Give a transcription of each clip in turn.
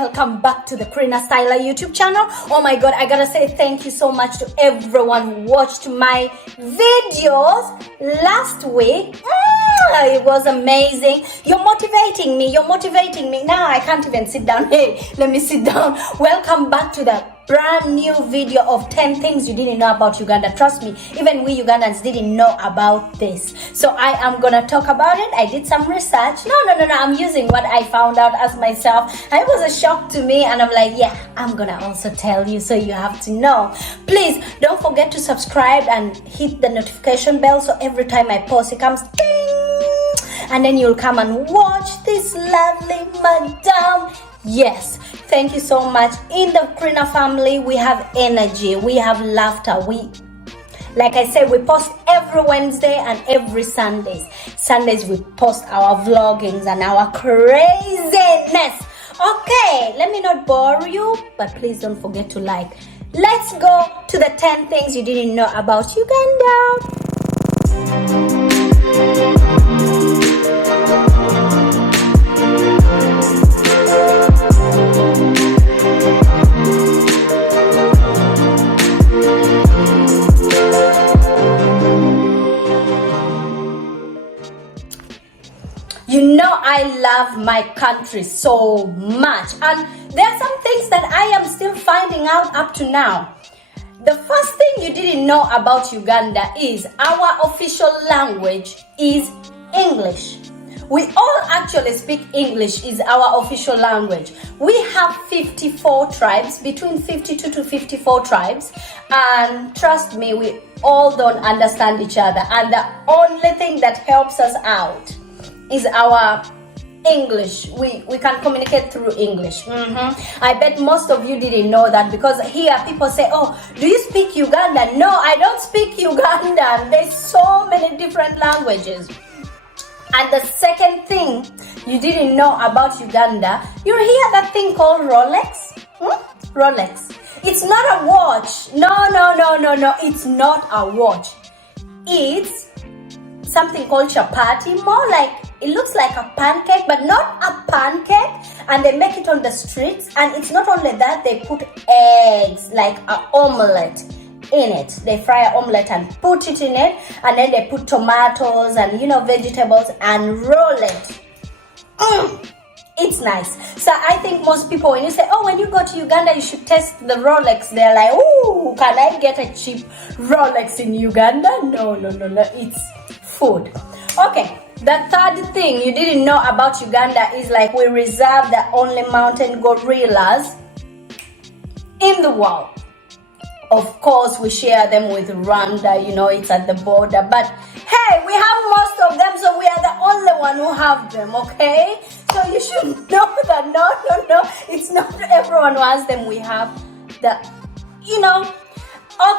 welcome back to the Krina Styla YouTube channel. Oh my god, I gotta say thank you so much to everyone who watched my videos last week. It was amazing. You're motivating me. Now I can't even sit down. Hey, let me sit down. Welcome back to the brand new video of 10 things you didn't know about Uganda. Trust me, even we Ugandans didn't know about this. So I am gonna talk about it. I did some research. No, I'm using what I found out as myself. And it was a shock to me, and I'm like, yeah, I'm gonna also tell you, so you have to know. Please don't forget to subscribe and hit the notification bell, so every time I post it comes ding, and then you'll come and watch this lovely madam. Yes, thank you so much. In the Krina family, we have energy, we have laughter. Like I said, we post every Wednesday and every Sundays. Sundays we post our vloggings and our craziness. Okay, let me not bore you, but please don't forget to like. Let's go to the 10 things you didn't know about Uganda. You know I love my country so much, and there are some things that I am still finding out up to now. The first thing you didn't know about Uganda is our official language is English. We all actually speak English, is our official language. We have 54 tribes, between 52 to 54 tribes, and trust me, we all don't understand each other, and the only thing that helps us out is our English. We can communicate through English. I bet most of you didn't know that, because here people say, oh, do you speak Ugandan? No, I don't speak Ugandan. There's so many different languages. And the second thing you didn't know about Uganda, you hear that thing called Rolex? Rolex. It's not a watch. No. It's not a watch. It's something called chapati, more like, it looks like a pancake, but not a pancake, and they make it on the streets. And it's not only that, they put eggs, like an omelette in it. They fry an omelette and put it in it, and then they put tomatoes and vegetables and roll it. It's nice. So I think most people, when you say, oh, when you go to Uganda you should test the Rolex, they're like, oh, can I get a cheap Rolex in Uganda? No, it's food. Okay, the third thing you didn't know about Uganda is, like, we reserve the only mountain gorillas in the world. Of course, we share them with Rwanda, it's at the border. But hey, we have most of them, so we are the only one who have them, okay? So you should know that, no, it's not everyone who has them. We have the,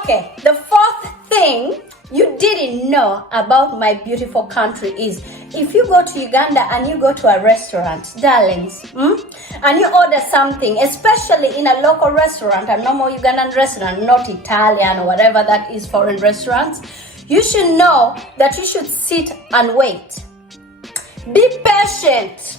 Okay, the fourth thing you didn't know about my beautiful country is, if you go to Uganda and you go to a restaurant, darlings, and you order something, especially in a local restaurant, a normal Ugandan restaurant, not Italian or whatever that is, foreign restaurants, you should know that you should sit and wait. Be patient.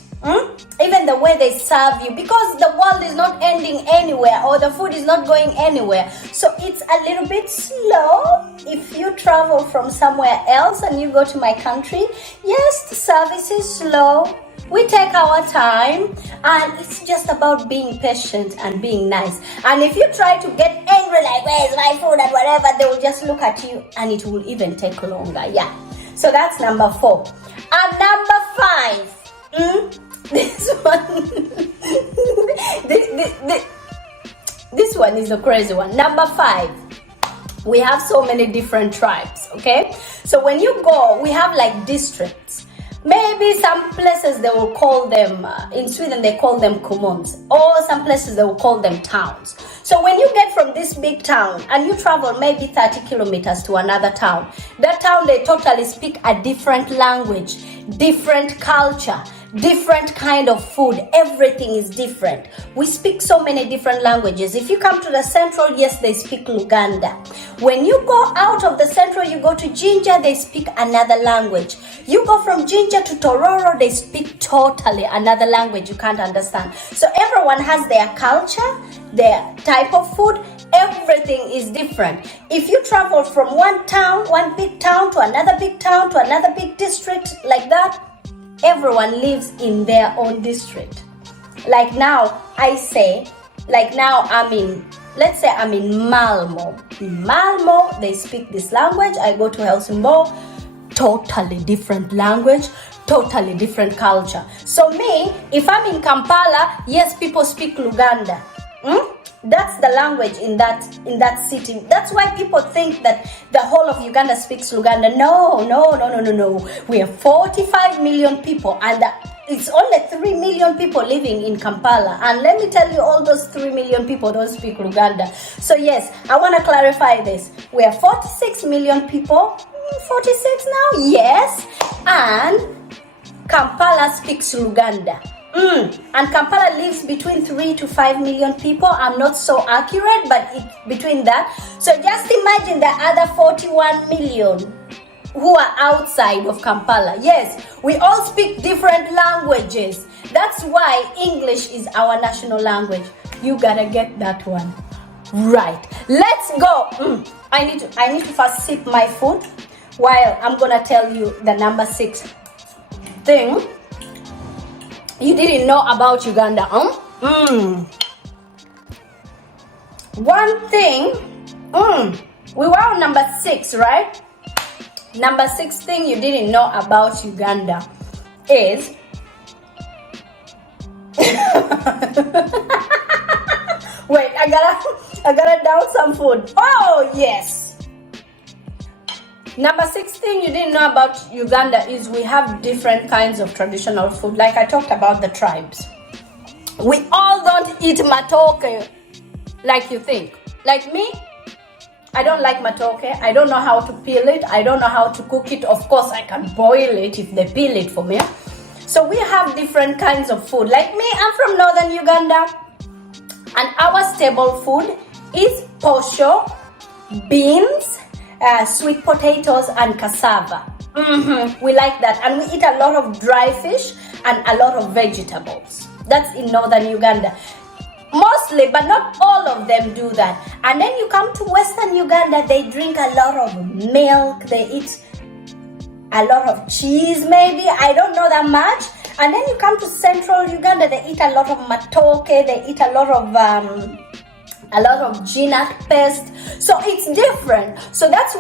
Even the way they serve you, because the world is not ending anywhere, or the food is not going anywhere, so it's a little bit slow. If you travel from somewhere else and you go to my country, yes, the service is slow. We take our time, and it's just about being patient and being nice. And if you try to get angry, like, where's my food and whatever, they will just look at you, and it will even take longer. Yeah, so that's number 4. And number 5, this one this one is a crazy one. Number 5, we have so many different tribes, okay? So when you go, we have like districts. Maybe some places they will call them, in Sweden they call them kommuns, or some places they will call them towns. So when you get from this big town and you travel maybe 30 kilometers to another town, that town, they totally speak a different language. different culture, different kind of food. Everything is different. We speak so many different languages. If you come to the central, yes, they speak Luganda. When you go out of the central, you go to Jinja, they speak another language. You go from Jinja to Tororo, they speak totally another language you can't understand. So everyone has their culture, their type of food. Everything is different. If you travel from one town, one big town to another big town to another big district like that, everyone lives in their own district. Like now, let's say I'm in Malmo. In Malmo, they speak this language. I go to Helsingborg, totally different language, totally different culture. So me, if I'm in Kampala, yes, people speak Luganda. That's the language in that city. That's why people think that the whole of Uganda speaks Luganda. No. We are 45 million people, and it's only 3 million people living in Kampala. And let me tell you, all those 3 million people don't speak Luganda. So yes, I want to clarify this. We are 46 million people. 46 now? Yes. And Kampala speaks Luganda. And Kampala lives between 3 to 5 million people. I'm not so accurate, but between that. So just imagine the other 41 million who are outside of Kampala. Yes, we all speak different languages. That's why English is our national language. You gotta get that one right. Let's go. I need to first sip my food while I'm gonna tell you the number 6 thing you didn't know about Uganda. One thing, we were on number 6, right? Number 6 thing you didn't know about Uganda is wait, I gotta down some food. Oh yes. Number 6 thing you didn't know about Uganda is we have different kinds of traditional food. Like I talked about the tribes. We all don't eat matoke like you think. Like me, I don't like matoke. I don't know how to peel it. I don't know how to cook it. Of course, I can boil it if they peel it for me. So we have different kinds of food. Like me, I'm from northern Uganda. And our staple food is posho, beans, sweet potatoes, and cassava. We like that. And we eat a lot of dry fish and a lot of vegetables. That's in northern Uganda. Mostly, but not all of them do that. And then you come to western Uganda, they drink a lot of milk, they eat a lot of cheese maybe, I don't know that much. And then you come to central Uganda, they eat a lot of matoke, they eat a lot of ginat paste. So it's different. So that's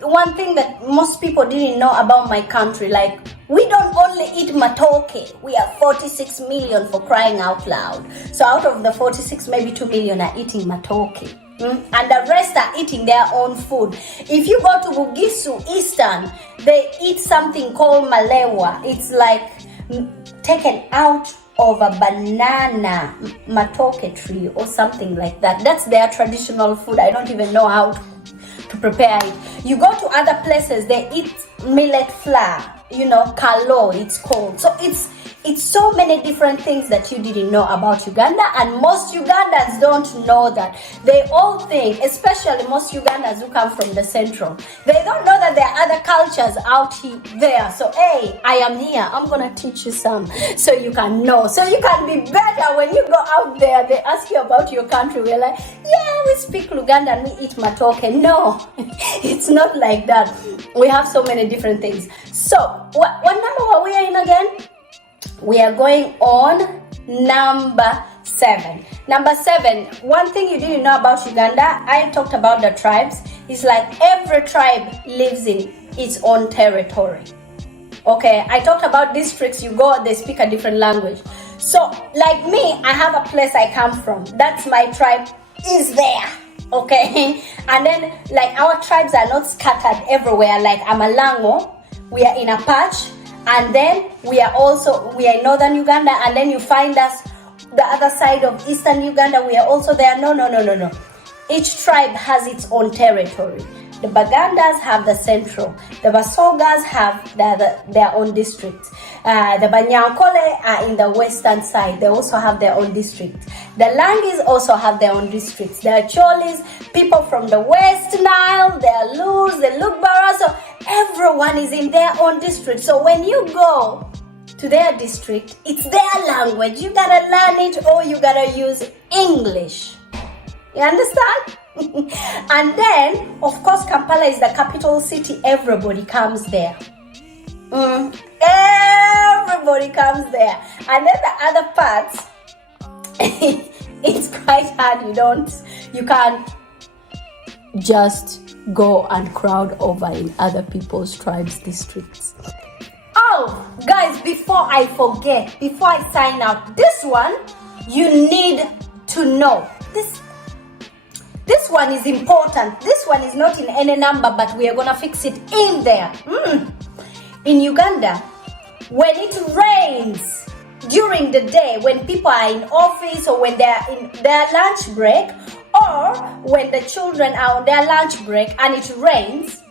one thing that most people didn't know about my country. Like, we don't only eat matoke. We are 46 million, for crying out loud. So out of the 46, maybe 2 million are eating matoke. And the rest are eating their own food. If you go to Bugisu, Eastern, they eat something called malewa. It's like taken out of a banana matoke tree or something like that. That's their traditional food. I don't even know how to prepare it. You go to other places, they eat millet flour, kalo it's called. So it's so many different things that you didn't know about Uganda, and most Ugandans don't know that. They all think, especially most Ugandans who come from the central, they don't know that there are other cultures out there. So hey, I am here, I'm gonna teach you some so you can know, so you can be better when you go out there. They ask you about your country, we're like, yeah, we speak Luganda and we eat matoke. No, it's not like that. We have so many different things. So what number were we in again? We are going on number 7. Number 7, one thing you didn't know about Uganda, I talked about the tribes. It's like every tribe lives in its own territory. Okay, I talked about districts. You go, they speak a different language. So like me, I have a place I come from. That's my tribe is there. Okay, and then like our tribes are not scattered everywhere. Like Amalango, we are in a patch. And then we are in northern Uganda, and then you find us the other side of eastern Uganda, we are also there. No. Each tribe has its own territory. The Bagandas have the central. The Basogas have their own district. The Banyankole are in the western side. They also have their own district. The Langis also have their own districts. The Cholis, people from the West Nile, the Alus, the Lugbara. So everyone is in their own district. So when you go to their district, it's their language. You gotta learn it, or you gotta use English. You understand? And then, of course, Kampala is the capital city. Everybody comes there. Everybody comes there. And then the other parts, it's quite hard. You can't just go and crowd over in other people's tribes' districts. Oh, guys, before I forget, before I sign out, this one you need to know. This one is important. This one is not in any number, but we are gonna fix it in there. In Uganda, when it rains during the day, when people are in office or when they're in their lunch break, or when the children are on their lunch break and it rains,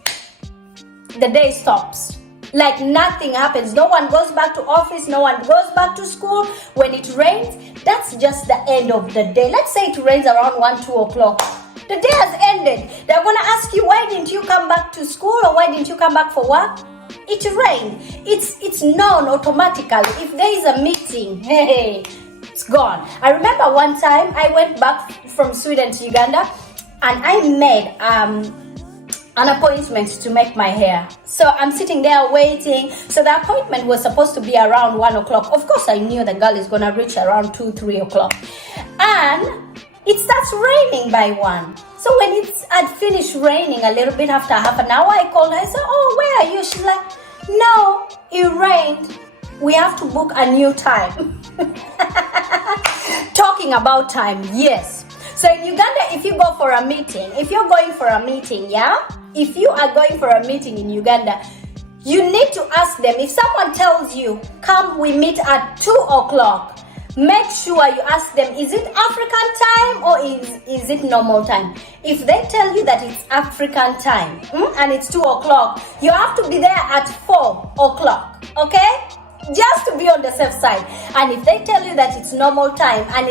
the day stops. Like nothing happens. No one goes back to office. No one goes back to school. When it rains, that's just the end of the day. Let's say it rains around 1, 2 o'clock. The day has ended. They're going to ask you, why didn't you come back to school, or why didn't you come back for work? It rained. It's known automatically. If there is a meeting, hey, it's gone. I remember one time I went back from Sweden to Uganda, and I made an appointment to make my hair. So I'm sitting there waiting. So the appointment was supposed to be around 1 o'clock. Of course, I knew the girl is going to reach around 2, 3 o'clock. And it starts raining by 1. So when it had finished raining a little bit after half an hour, I called her. I said, oh, where are you? She's like, no, it rained. We have to book a new time. Talking about time, yes. So in Uganda, if you go for a meeting, if you're going for a meeting, yeah? If you are going for a meeting in Uganda, you need to ask them. If someone tells you, come, we meet at 2 o'clock, make sure you ask them, is it African time or is it normal time? If they tell you that it's African time and it's 2 o'clock, you have to be there at 4 o'clock, okay? Just to be on the safe side. And if they tell you that it's normal time and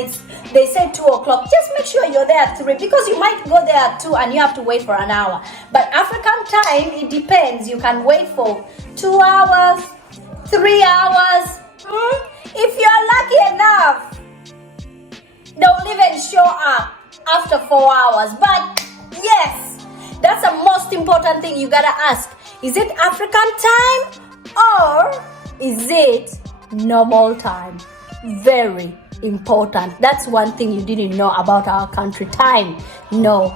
they say 2 o'clock, just make sure you're there at 3, because you might go there at 2 and you have to wait for an hour. But African time, it depends. You can wait for 2 hours, 3 hours. If you're lucky enough, they'll even show up after 4 hours. But yes, that's the most important thing you gotta ask. Is it African time or is it normal time? Very important. That's one thing you didn't know about our country. Time. No.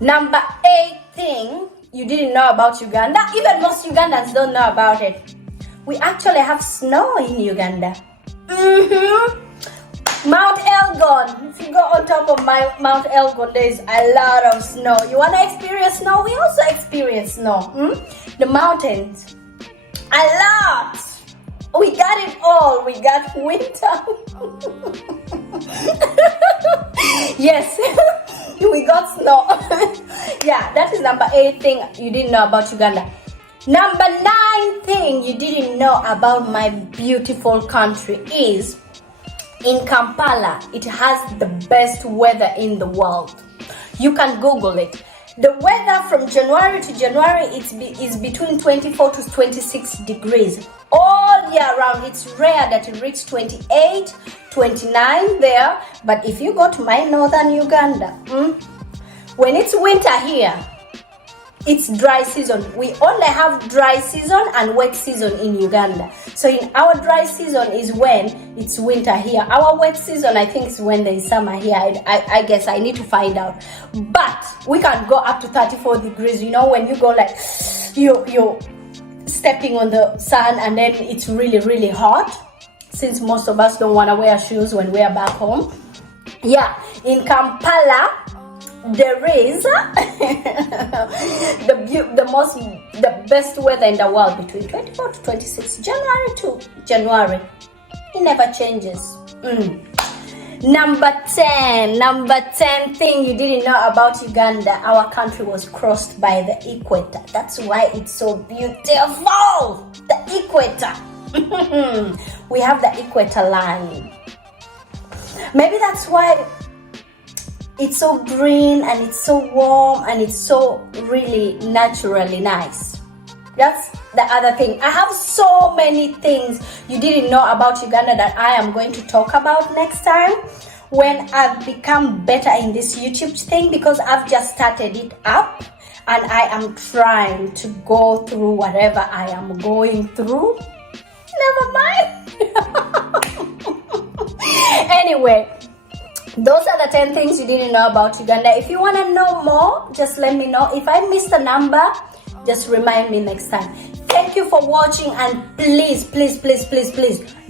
Number 8 thing you didn't know about Uganda. Even most Ugandans don't know about it. We actually have snow in Uganda. Mount Elgon. If you go on top of Mount Elgon, there is a lot of snow. You want to experience snow? We also experience snow. The mountains. A lot. We got it all. We got winter. Yes. We got snow. Yeah, that is number 8 thing you didn't know about Uganda. Number 9 thing you didn't know about my beautiful country is in Kampala, it has the best weather in the world. You can Google it. The weather from January to January is between 24 to 26 degrees all year round. It's rare that it reaches 28, 29 there. But if you go to my northern Uganda, when it's winter here, it's dry season. We only have dry season and wet season in Uganda. So in our dry season is when it's winter here. Our wet season, I think, is when there is summer here. I guess I need to find out. But we can go up to 34 degrees. You know, when you go like, you're stepping on the sun and then it's really, really hot. Since most of us don't want to wear shoes when we are back home. Yeah, in Kampala, there is the best weather in the world between 24 to 26, January to January. It never changes. Number 10 thing you didn't know about Uganda. Our country was crossed by the equator. That's why it's so beautiful. The equator. We have the equator line. Maybe that's why it's so green and it's so warm and it's so really naturally nice. That's the other thing. I have so many things you didn't know about Uganda that I am going to talk about next time when I've become better in this YouTube thing, because I've just started it up and I am trying to go through whatever I am going through. Never mind. Anyway, those are the 10 things you didn't know about Uganda. If you want to know more, just let me know. If I missed a number, just remind me next time. Thank you for watching, and please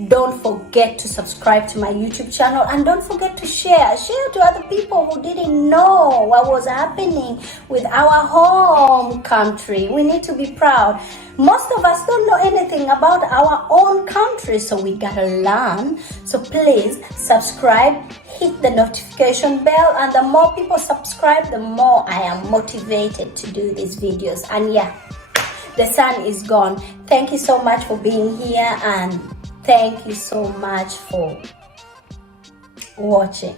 don't forget to subscribe to my YouTube channel, and don't forget to share to other people who didn't know what was happening with our home country. We need to be proud. Most of us don't know anything about our own country, so we gotta learn. So please subscribe, hit the notification bell, and the more people subscribe, the more I am motivated to do these videos. And yeah, the sun is gone. Thank you so much for being here, and thank you so much for watching.